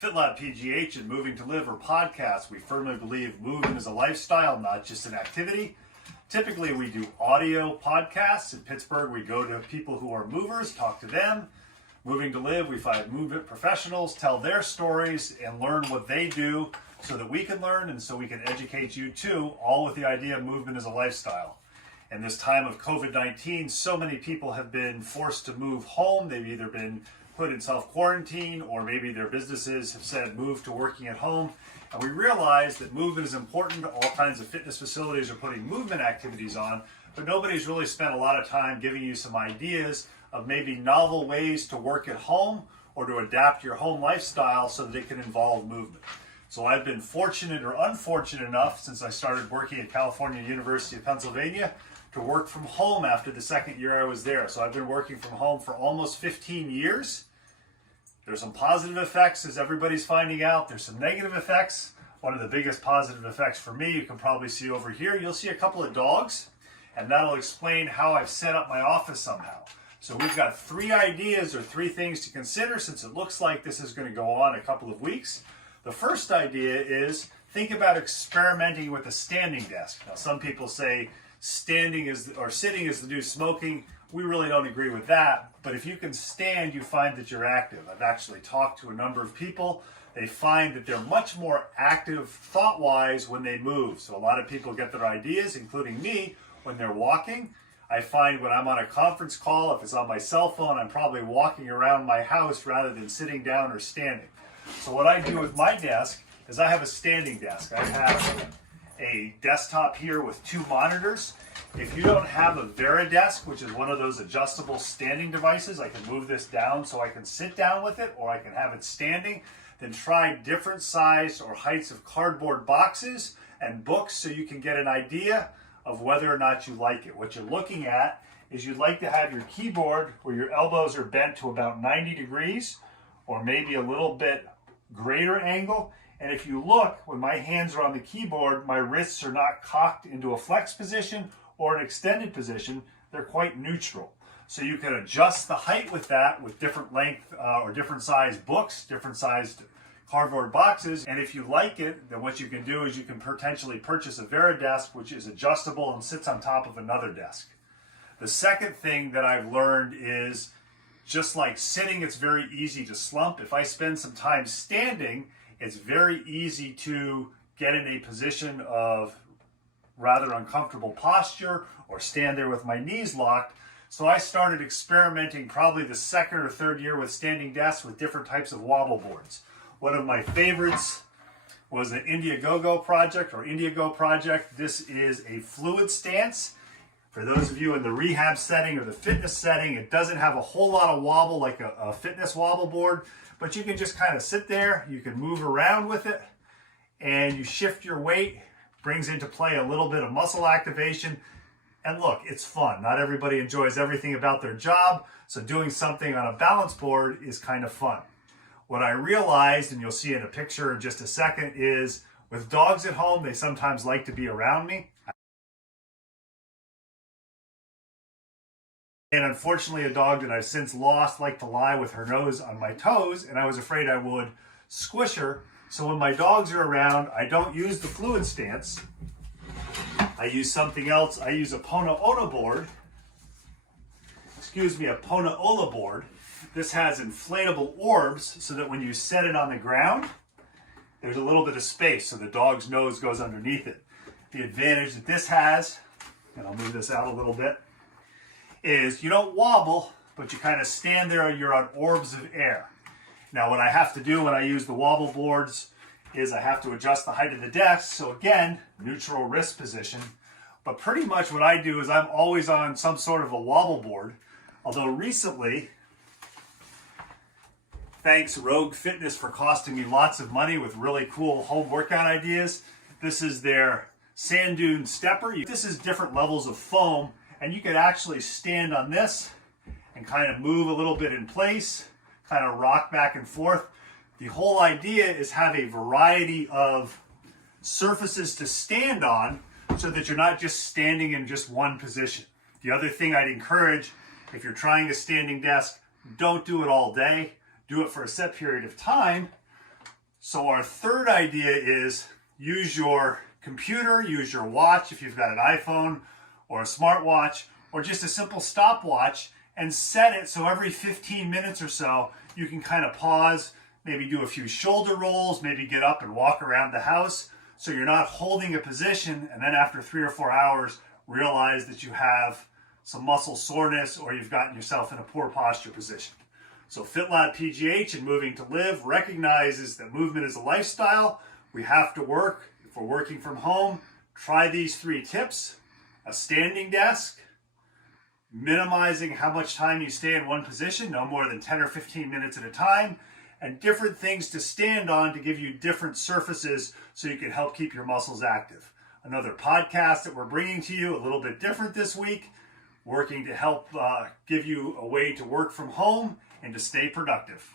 FitLabPGH and Moving to Live are podcasts. We firmly believe movement is a lifestyle, not just an activity. Typically, we do audio podcasts. In Pittsburgh, we go to people who are movers, talk to them. Moving to Live, we find movement professionals, tell their stories, and learn what they do so that we can learn and so we can educate you too, all with the idea of movement as a lifestyle. In this time of COVID-19, so many people have been forced to move home. They've either been put in self-quarantine or maybe their businesses have said move to working at home. And we realize that movement is important. All kinds of fitness facilities are putting movement activities on, but nobody's really spent a lot of time giving you some ideas of maybe novel ways to work at home or to adapt your home lifestyle so that it can involve movement. So I've been fortunate or unfortunate enough since I started working at California University of Pennsylvania to work from home after the second year I was there. So I've been working from home for almost 15 years. There's some positive effects, as everybody's finding out. There's some negative effects. One of the biggest positive effects for me, you can probably see over here, you'll see a couple of dogs, and that'll explain how I've set up my office somehow. So we've got 3 ideas or 3 things to consider since it looks like this is going to go on a couple of weeks. The first idea is think about experimenting with a standing desk. Now, some people say standing is or sitting is the new smoking. We really don't agree with that, but if you can stand, you find that you're active. I've actually talked to a number of people. They find that they're much more active thought-wise when they move. So a lot of people get their ideas, including me, when they're walking. I find when I'm on a conference call, if it's on my cell phone, I'm probably walking around my house rather than sitting down or standing. So what I do with my desk is I have a standing desk. I have a desktop here with 2 monitors. If you don't have a VariDesk, which is one of those adjustable standing devices, I can move this down so I can sit down with it, or I can have it standing. Then try different size or heights of cardboard boxes and books so you can get an idea of whether or not you like it. What you're looking at is you'd like to have your keyboard where your elbows are bent to about 90 degrees or maybe a little bit greater angle. And if you look, when my hands are on the keyboard, my wrists are not cocked into a flex position or an extended position. They're quite neutral. So you can adjust the height with that with different length or different size books, different sized cardboard boxes. And if you like it, then what you can do is you can potentially purchase a VariDesk, which is adjustable and sits on top of another desk. The second thing that I've learned is just like sitting, it's very easy to slump. If I spend some time standing, it's very easy to get in a position of rather uncomfortable posture or stand there with my knees locked. So I started experimenting probably the second or third year with standing desks with different types of wobble boards. One of my favorites was the Indiegogo project. This is a fluid stance. For those of you in the rehab setting or the fitness setting, it doesn't have a whole lot of wobble like a fitness wobble board, but you can just kind of sit there, you can move around with it, and you shift your weight, brings into play a little bit of muscle activation. And look, it's fun. Not everybody enjoys everything about their job, so doing something on a balance board is kind of fun. What I realized, and you'll see in a picture in just a second, is with dogs at home, they sometimes like to be around me. And unfortunately, a dog that I've since lost liked to lie with her nose on my toes, and I was afraid I would squish her. So when my dogs are around, I don't use the fluid stance. I use something else. I use a Ponaola board. This has inflatable orbs so that when you set it on the ground, there's a little bit of space so the dog's nose goes underneath it. The advantage that this has, and I'll move this out a little bit, is you don't wobble, but you kind of stand there and you're on orbs of air. Now what I have to do when I use the wobble boards is I have to adjust the height of the desk. So again, neutral wrist position. But pretty much what I do is I'm always on some sort of a wobble board. Although recently, thanks Rogue Fitness for costing me lots of money with really cool home workout ideas. This is their sand dune stepper. This is different levels of foam, and you could actually stand on this and kind of move a little bit in place, kind of rock back and forth. The whole idea is have a variety of surfaces to stand on so that you're not just standing in just one position. The other thing I'd encourage, if you're trying a standing desk, don't do it all day. Do it for a set period of time, So our third idea is use your computer, use your watch if you've got an iPhone or a smartwatch, or just a simple stopwatch, and set it so every 15 minutes or so you can kind of pause, maybe do a few shoulder rolls, maybe get up and walk around the house, so you're not holding a position and then after 3 or 4 hours realize that you have some muscle soreness or you've gotten yourself in a poor posture position. So FitLabPGH and Moving to Live recognizes that movement is a lifestyle. We have to work. If we're working from home, try these 3 tips: a standing desk, minimizing how much time you stay in one position, no more than 10 or 15 minutes at a time, and different things to stand on to give you different surfaces so you can help keep your muscles active. Another podcast that we're bringing to you, a little bit different this week, working to help give you a way to work from home and to stay productive.